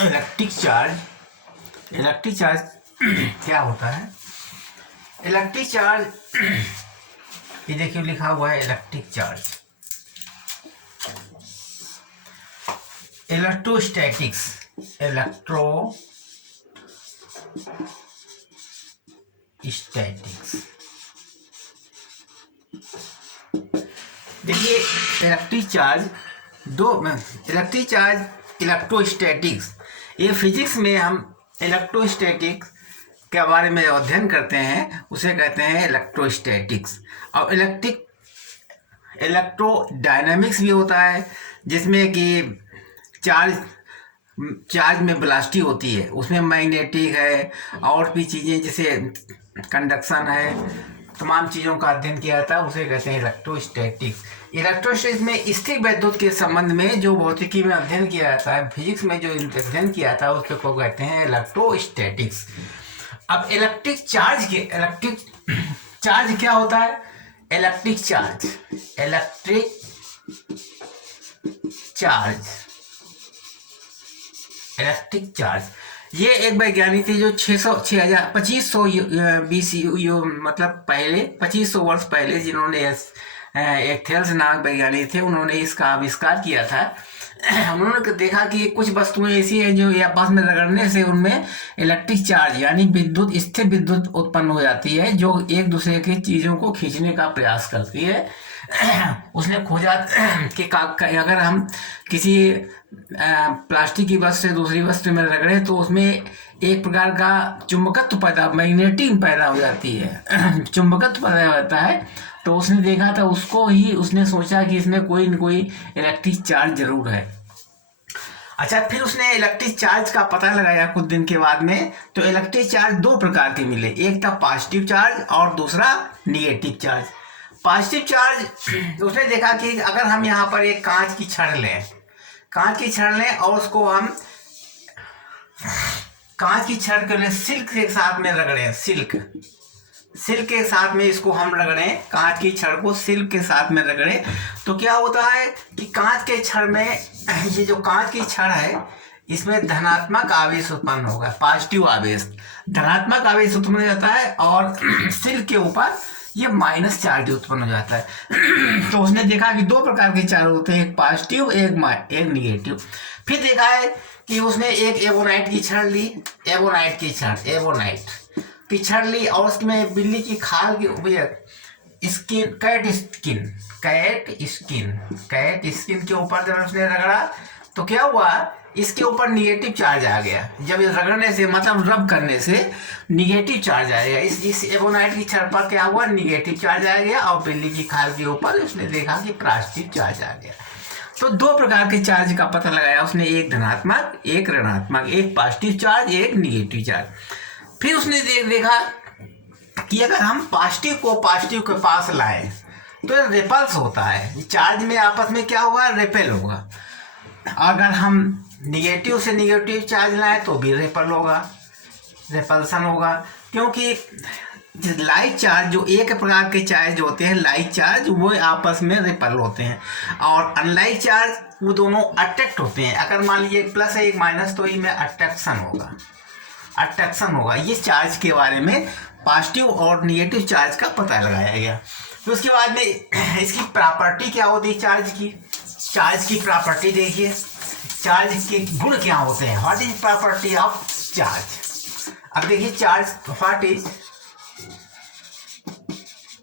Electric charge क्या होता है? इलेक्ट्रिक चार्ज, ये देखिए लिखा हुआ है इलेक्ट्रिक चार्ज, इलेक्ट्रोस्टैटिक्स, देखिए इलेक्ट्रिक चार्ज इलेक्ट्रोस्टैटिक्स, ये फिजिक्स में हम इलेक्ट्रोस्टैटिक्स के बारे में अध्ययन करते हैं, उसे कहते हैं इलेक्ट्रोस्टैटिक्स। और इलेक्ट्रोडायनामिक्स भी होता है, जिसमें कि चार्ज में वेलोसिटी होती है, उसमें मैग्नेटिक है और भी चीज़ें जैसे कंडक्शन है, तमाम चीज़ों का अध्ययन किया जाता है, उसे कहते हैं इलेक्ट्रोस्टैटिक्स। इलेक्ट्रोस्टैटिक्स में स्थिर वैद्युत के संबंध में जो भौतिकी में अध्ययन किया जाता है, फिजिक्स में जो अध्ययन किया जाता है, उसको कहते हैं इलेक्ट्रोस्टैटिक्स। अब इलेक्ट्रिक चार्ज क्या होता है? इलेक्ट्रिक चार्ज ये एक वैज्ञानिक थे जो 2500 मतलब पहले 2500 वर्ष पहले, जिन्होंने एक थेल्स नामक वैज्ञानिक थे, उन्होंने इसका आविष्कार किया था। उन्होंने देखा कि कुछ वस्तुएं ऐसी हैं जो आपस में रगड़ने से उनमें इलेक्ट्रिक चार्ज यानी स्थिर विद्युत उत्पन्न हो जाती है, जो एक दूसरे की चीज़ों को खींचने का प्रयास करती है। उसने खोजा कि अगर हम किसी प्लास्टिक की वस्तु से दूसरी वस्तु में रगड़े तो उसमें एक प्रकार का मैग्नेटिक पैदा हो जाती है, चुंबकत्व पैदा होता है। तो उसने देखा था, उसने सोचा कि इसमें कोई न कोई इलेक्ट्रिक चार्ज जरूर है। अच्छा, फिर उसने इलेक्ट्रिक चार्ज का पता लगाया कुछ दिन के बाद में। तो इलेक्ट्रिक चार्ज दो प्रकार के मिले, एक था पॉजिटिव चार्ज और दूसरा निगेटिव चार्ज। पॉजिटिव चार्ज, उसने देखा कि अगर हम यहाँ पर एक कांच की छड़ लें और उसको हम कांच की छड़ के लिए सिल्क के साथ में रगड़ें, सिल्क के साथ में इसको हम रगड़ें, कांच की छड़ को सिल्क के साथ में रगड़ें, तो क्या होता है कि कांच के छड़ में, ये जो कांच की छड़ है, इसमें धनात्मक आवेश उत्पन्न होगा, पॉजिटिव आवेश, धनात्मक आवेश उत्पन्न हो जाता है, और सिल्क के ऊपर ये माइनस चार्ज उत्पन्न हो जाता है। तो उसने देखा कि दो प्रकार के चार्ज होते हैं, एक पॉजिटिव एक निगेटिव। फिर देखा है कि उसने एक एबोनाइट की छड़ ली और उसमें बिल्ली की खाल की कैट स्किन के ऊपर जब उसने रगड़ा तो क्या हुआ, इसके ऊपर निगेटिव चार्ज आ गया। जब रगड़ने से, मतलब रब करने से निगेटिव चार्ज आ गया, इस एबोनाइट की छड़ पर क्या हुआ, निगेटिव चार्ज आ गया, और बिल्ली की खाल के ऊपर उसने देखा कि पॉजिटिव चार्ज आ गया। तो दो प्रकार के चार्ज का पता लगाया उसने, एक धनात्मक एक ऋणात्मक, एक पॉजिटिव चार्ज एक निगेटिव चार्ज। फिर उसने देखा कि अगर हम पॉजिटिव को पॉजिटिव के पास लाएं तो रिपल्स होता है, चार्ज में आपस में क्या होगा, रिपेल होगा। अगर हम निगेटिव से निगेटिव चार्ज लाएं तो भी रिपल्सन होगा, क्योंकि लाइट चार्ज, जो एक प्रकार के चार्ज होते हैं लाइट चार्ज, वो आपस में रिपल होते हैं, और अनलाइट चार्ज वो दोनों अट्रैक्ट होते हैं। अगर मान लीजिए एक प्लस है एक माइनस, तो इनमें अट्रैक्शन होगा। ये चार्ज के बारे में पॉजिटिव और निगेटिव चार्ज का पता लगाया गया। तो उसके बाद में इसकी प्रॉपर्टी क्या होती है, चार्ज की प्रॉपर्टी देखिए, चार्ज के गुण क्या होते हैं, what is property of charge. अब देखिए charge, what is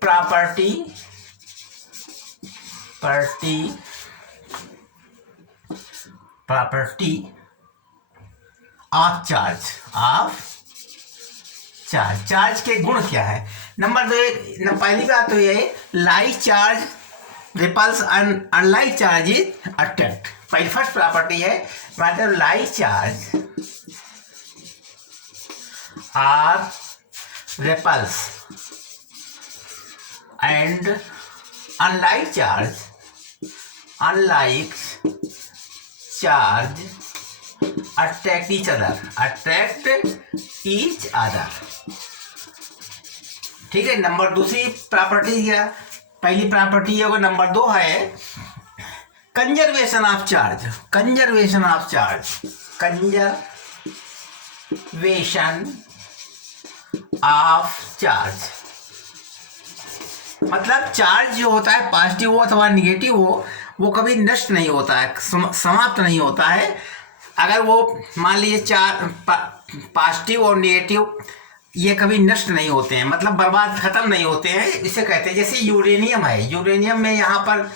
property of charge के गुण क्या है। नंबर दो, पहली बात तो ये, like charge repels unlike charge is attract. पहली फर्स्ट प्रॉपर्टी है, मतलब like charge are repels and unlike charge attract each other। ठीक है। नंबर दूसरी प्रॉपर्टी क्या, पहली प्रॉपर्टी है वो, नंबर दो है conservation of charge. Conservation of charge. मतलब चार्ज जो होता है पॉजिटिव हो अथवा निगेटिव हो, वो कभी नष्ट नहीं होता है, समाप्त नहीं होता है। अगर वो मान लीजिए पॉजिटिव और निगेटिव ये कभी नष्ट नहीं होते हैं, मतलब बर्बाद खत्म नहीं होते हैं, इसे कहते हैं। जैसे यूरेनियम है, यूरेनियम में यहाँ पर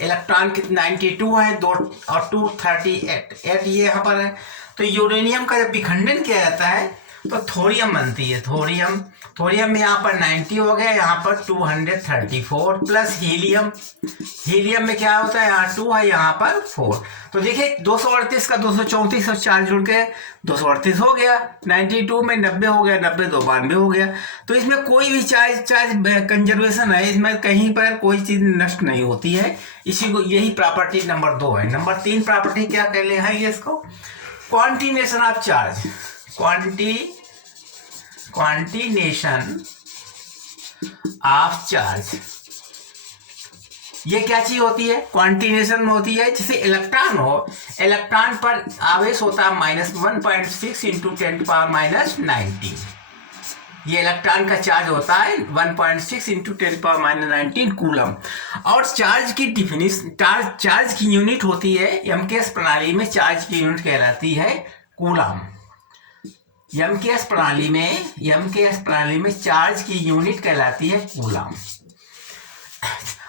इलेक्ट्रॉन 92 है, 2 और 238 ये यहाँ पर है। तो यूरेनियम का जब विखंडन किया जाता है तो थोरियम बनती है। थोरियम में यहाँ पर 90 हो गया, यहाँ पर 234 प्लस हीलियम में क्या होता है, यहाँ 2 है, यहाँ पर 4। तो देखिए 238 का 234 और 4 जुड़ के 238 हो गया, 92 में 90 हो गया, 90 तो 92 हो गया। तो इसमें कोई भी चार्ज कंजर्वेशन है, इसमें कहीं पर कोई चीज़ नष्ट नहीं होती है। इसी को यही प्रॉपर्टी नंबर 2 है। नंबर 3 प्रॉपर्टी क्या कह ले हैं इसको, क्वांटिनेशन ऑफ चार्ज। क्वांटिनेशन ऑफ चार्ज ये क्या चीज होती है, क्वांटिनेशन में होती है। जैसे इलेक्ट्रॉन हो, इलेक्ट्रॉन पर आवेश होता है -1.6 इंटू 10⁻⁻⁹। ये इलेक्ट्रॉन का चार्ज होता है 1.6 इंटू 10⁻⁻⁹ कूलम। और चार्ज की डिफिनिशन, चार्ज की यूनिट होती है एमकेएस प्रणाली में, चार्ज की यूनिट कहलाती है कूलम। एमकेएस प्रणाली में चार्ज की यूनिट कहलाती है कूलम।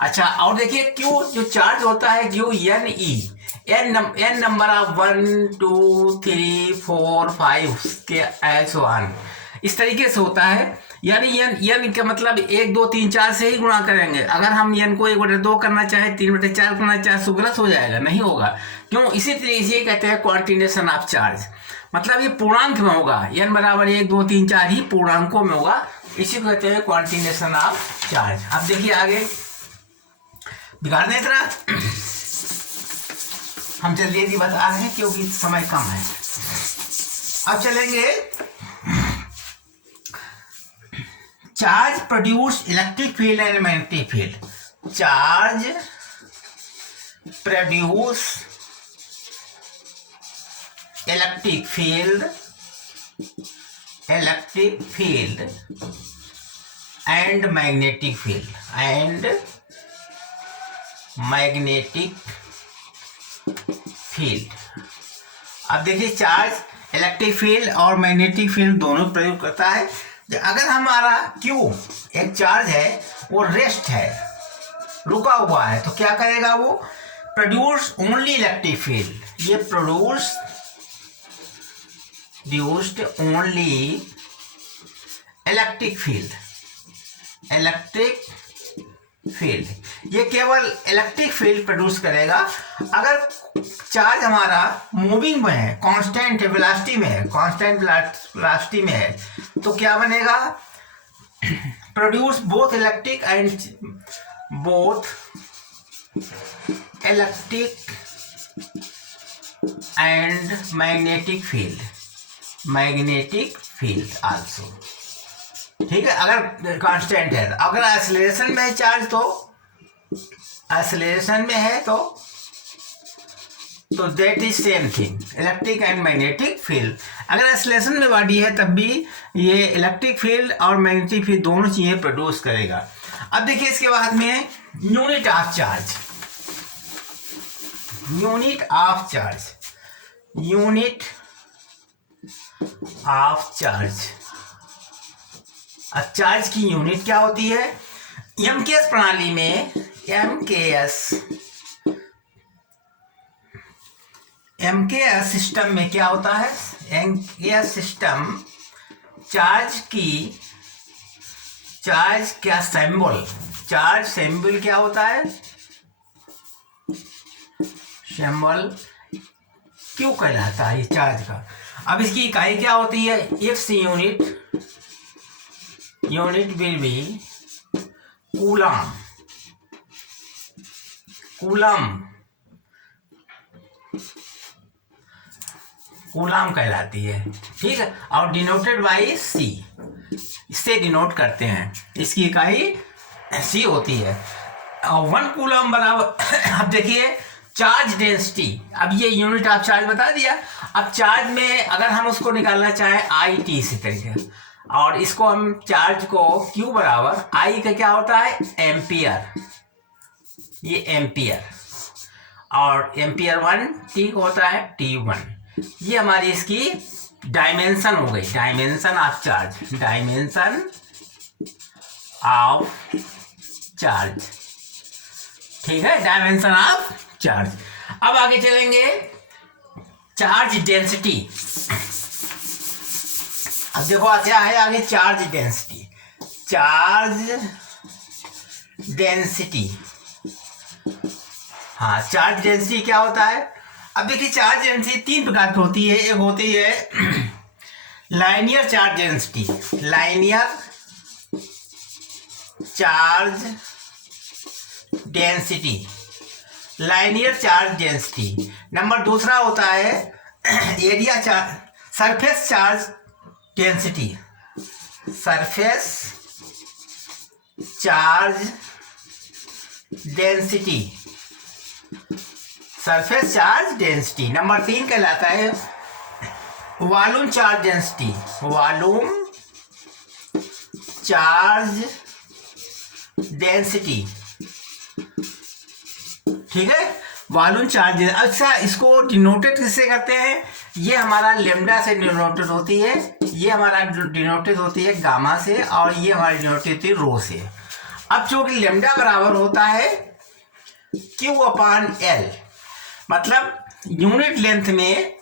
अच्छा, और देखिए क्यू जो चार्ज होता है, क्यू एन नंबर ऑफ 1 2 3 4 5 के ऐसो ऑन इस तरीके से होता है। यानी एन का मतलब 1 2 3 4 से ही गुणा करेंगे। अगर हम एन को 1/2 करना चाहे, 3/4 करना चाहे तो गलत हो जाएगा, नहीं होगा। क्यों? इसी तरीके से कहते हैं क्वांटिनेशन ऑफ चार्ज, मतलब ये पूर्णांक में होगा। n बराबर 1 2 3 4 ही पूर्णांकों में होगा, इसी को कहते हैं क्वांटिनेशन ऑफ चार्ज। अब देखिए आगे बिगाड़ नहीं इतना, हम जल्दी बता रहे हैं क्योंकि समय कम है। अब चलेंगे, charge produce electric field and magnetic field. Charge produce electric field and magnetic field. अब देखिए चार्ज इलेक्ट्रिक फील्ड और मैग्नेटिक फील्ड दोनों प्रयोग करता है। अगर हमारा Q एक चार्ज है, वो रेस्ट है, रुका हुआ है, तो क्या करेगा वो, प्रोड्यूस ओनली इलेक्ट्रिक फील्ड। ये प्रोड्यूस्ड ओनली इलेक्ट्रिक फील्ड, ये केवल इलेक्ट्रिक फील्ड प्रोड्यूस करेगा। अगर चार्ज हमारा मूविंग में है, कांस्टेंट वेलोसिटी में है, तो क्या बनेगा, produce both electric and magnetic field also. ठीक है, अगर कांस्टेंट है। अगर एक्सेलरेशन में है चार्ज, तो that is same thing, electric and magnetic field. अगर एक्सेलरेशन में बॉडी है तब भी ये इलेक्ट्रिक फील्ड और मैग्नेटिक फील्ड दोनों चीजें प्रोड्यूस करेगा। अब देखिए इसके बाद में यूनिट ऑफ चार्ज। अब चार्ज की यूनिट क्या होती है, एमकेएस प्रणाली में, एमकेएस सिस्टम में क्या होता है, एमकेएस सिस्टम चार्ज क्या सिंबल क्या होता है, सिंबल क्यों कहलाता है ये चार्ज का। अब इसकी इकाई क्या होती है, its unit will be coulomb कहलाती है। ठीक है, और डिनोटेड बाई C, इससे डिनोट करते हैं, इसकी इकाई C होती है। और 1 कूलम बराबर अब देखिए चार्ज डेंसिटी, अब ये यूनिट ऑफ चार्ज बता दिया। अब चार्ज में अगर हम उसको निकालना चाहें आई टी इसी तरीके, और इसको हम चार्ज को Q बराबर आई का क्या होता है एम्पियर, ये एम्पियर, और एम्पियर 1 टी को होता है T1। ये हमारी इसकी डायमेंशन हो गई, dimension of charge, dimension of charge, ठीक है, डायमेंशन ऑफ चार्ज। अब आगे चलेंगे चार्ज डेंसिटी। अब देखो क्या है आगे, चार्ज डेंसिटी, चार्ज डेंसिटी, हाँ चार्ज डेंसिटी क्या होता है। अब देखिए चार्ज डेंसिटी तीन प्रकार की होती है, एक होती है linear charge density, linear charge density, linear charge density. Number दूसरा होता है area charge, surface charge density, surface charge density, surface charge density. Number 3 कहलाता है volume charge density, volume charge density, ठीक है, वॉल्यूम चार्ज। अच्छा इसको डिनोटेड किससे करते हैं, ये हमारा लेमडा से डिनोटेड होती है, ये हमारा डिनोटेड होती है गामा से, और ये हमारी डिनोटेड होती है रो से। अब चूंकि लेमडा बराबर होता है Q/L, मतलब यूनिट लेंथ में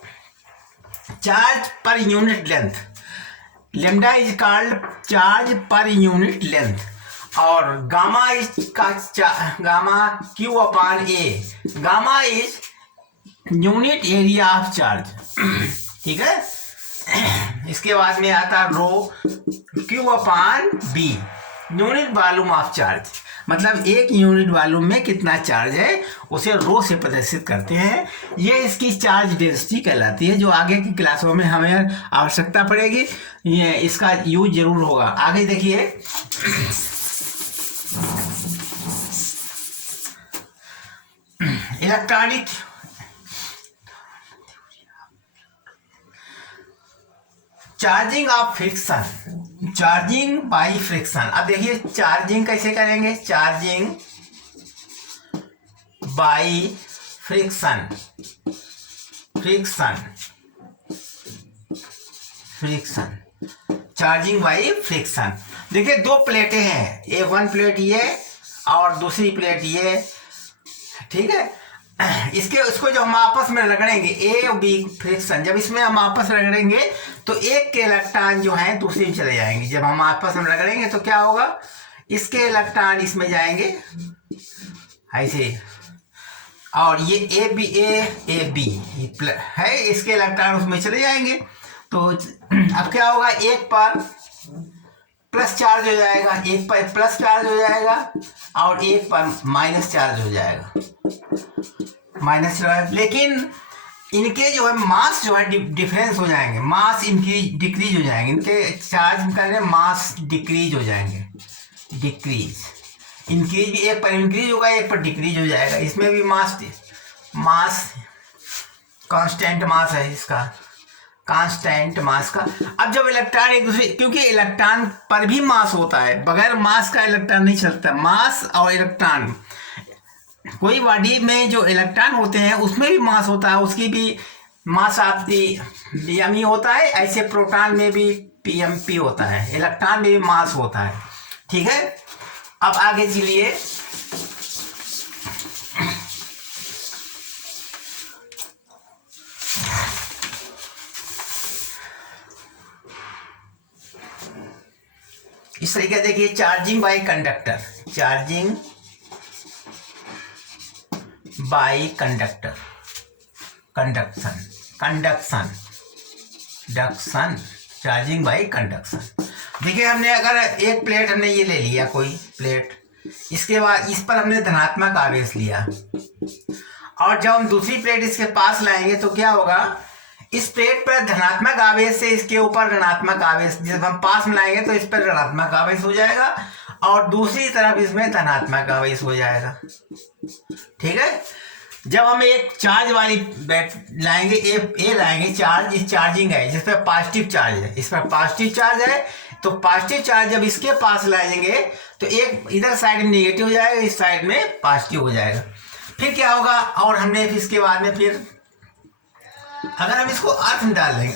charge per unit length, lambda is called charge per unit length, और gamma is gamma Q/A, gamma is unit area of charge, ठीक है। इसके बाद में आता है rho, Q/B, unit volume of charge, मतलब एक यूनिट वॉल्यूम में कितना चार्ज है उसे रो से प्रदर्शित करते हैं। ये इसकी चार्ज डेंसिटी कहलाती है, जो आगे की क्लासों में हमें आवश्यकता पड़ेगी, ये इसका यूज जरूर होगा। आगे देखिए electronic charging of friction, charging by friction. अब देखिए चार्जिंग कैसे करेंगे, charging by friction, friction, friction, charging by friction. देखिए दो प्लेटें हैं, एक वन प्लेट ये और दूसरी प्लेट ये, ठीक है। इसको जब हम आपस में रगड़ेंगे, ए और बी फ्रिक्शन, जब इसमें हम आपस में रगड़ेंगे तो एक के इलेक्ट्रॉन जो हैं दूसरे में चले जाएंगे। जब हम आपस में रगड़ेंगे तो क्या होगा, इसके इलेक्ट्रॉन इसमें जाएंगे ऐसे, और ये ए बी है, इसके इलेक्ट्रॉन उसमें चले जाएंगे। तो अब क्या होगा, एक पर प्लस चार्ज हो जाएगा, एक पर प्लस चार्ज हो जाएगा, और एक पर माइनस चार्ज हो जाएगा, माइनस चार्ज। लेकिन इनके जो है मास जो है डिफरेंस हो जाएंगे, मास इनकी डिक्रीज हो जाएंगे, इनके चार्ज करने मास डिक्रीज हो जाएंगे, डिक्रीज, इंक्रीज भी, एक पर इंक्रीज होगा एक पर डिक्रीज हो जाएगा। इसमें भी मास कांस्टेंट मास है इसका, कांस्टेंट मास का। अब जब इलेक्ट्रॉन एक दूसरे, क्योंकि इलेक्ट्रॉन पर भी मास होता है, बगैर मास का इलेक्ट्रॉन नहीं चलता, मास और इलेक्ट्रॉन, कोई बॉडी में जो इलेक्ट्रॉन होते हैं उसमें भी मास होता है, उसकी भी मास आपकी एम होता है, ऐसे प्रोटॉन में भी पीएमपी होता है, इलेक्ट्रॉन में भी मास होता है, ठीक है। अब आगे चलिए इस तरीके देखिए, charging by conductor, charging by conductor, conduction, conduction, induction, charging by conduction. देखिए हमने अगर एक प्लेट हमने ये ले लिया, कोई प्लेट, इसके बाद इस पर हमने धनात्मक आवेश लिया, और जब हम दूसरी प्लेट इसके पास लाएंगे तो क्या होगा, इस प्लेट पर धनात्मक आवेश से इसके ऊपर ऋणात्मक आवेश, जब हम पास में लाएंगे तो इस पर ऋणात्मक आवेश हो जाएगा, और दूसरी तरफ इसमें धनात्मक आवेश हो जाएगा, ठीक है। जब हम एक चार्ज वाली बैट लाएंगे, ए लाएंगे चार्ज, इस चार्जिंग है जिस पर पॉजिटिव चार्ज है, इस पर पॉजिटिव चार्ज है, तो पॉजिटिव चार्ज जब इसके पास लाएंगे तो एक इधर साइड में निगेटिव हो जाएगा, इस साइड में पॉजिटिव हो जाएगा। फिर क्या होगा, और हमने इसके बाद में फिर अगर हम इसको अर्थ में डाल देंगे,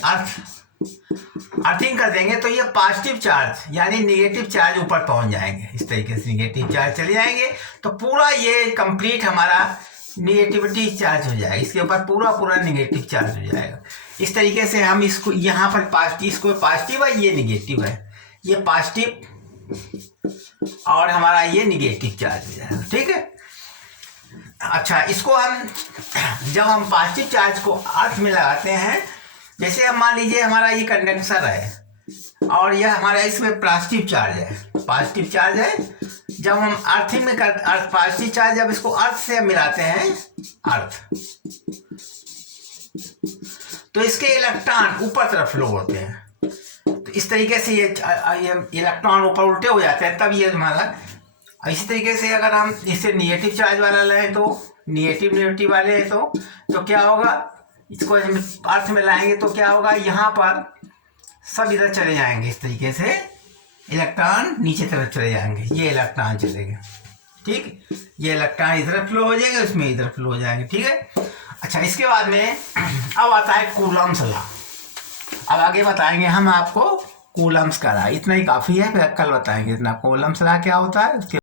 अर्थिंग कर देंगे, तो ये पॉजिटिव चार्ज यानी निगेटिव चार्ज ऊपर पहुंच जाएंगे, इस तरीके से निगेटिव चार्ज चले जाएंगे, तो पूरा ये कंप्लीट हमारा निगेटिविटी चार्ज हो जाएगा, इसके ऊपर पूरा निगेटिव चार्ज हो जाएगा। इस तरीके से हम इसको यहाँ पर पॉजिटिव, इसको पॉजिटिव है, ये निगेटिव है, ये पॉजिटिव और हमारा ये निगेटिव चार्ज हो जाएगा। ठीक है। अच्छा, इसको हम जब हम पॉजिटिव चार्ज को अर्थ में लगाते हैं, जैसे हम मान लीजिए हमारा ये कंडेंसर है और यह हमारा इसमें पॉजिटिव चार्ज है, पॉजिटिव चार्ज है, जब हम अर्थिंग में पॉजिटिव चार्ज जब इसको अर्थ से मिलाते हैं, अर्थ, तो इसके इलेक्ट्रॉन ऊपर तरफ फ्लो होते हैं, तो इस तरीके से ये इलेक्ट्रॉन ऊपर उल्टे हो जाते हैं, तब ये हमारा। इसी तरीके से अगर हम इसे निगेटिव चार्ज वाला लें तो निगेटिव वाले हैं तो क्या होगा, इसको अर्थ में लाएंगे तो क्या होगा, यहाँ पर सब इधर चले जाएंगे, इस तरीके से इलेक्ट्रॉन नीचे तरफ चले जाएंगे, ये इलेक्ट्रॉन चलेंगे। ठीक, ये इलेक्ट्रॉन इधर फ्लो हो जाएंगे, उसमें इधर फ्लो हो जाएंगे। ठीक है। अच्छा, इसके बाद में अब आता है कूलम्स लॉ। अब आगे बताएंगे हम आपको कूलम्स का लॉ, इतना ही काफ़ी है, फिर कल बताएंगे इतना कूलम्स लॉ क्या होता है।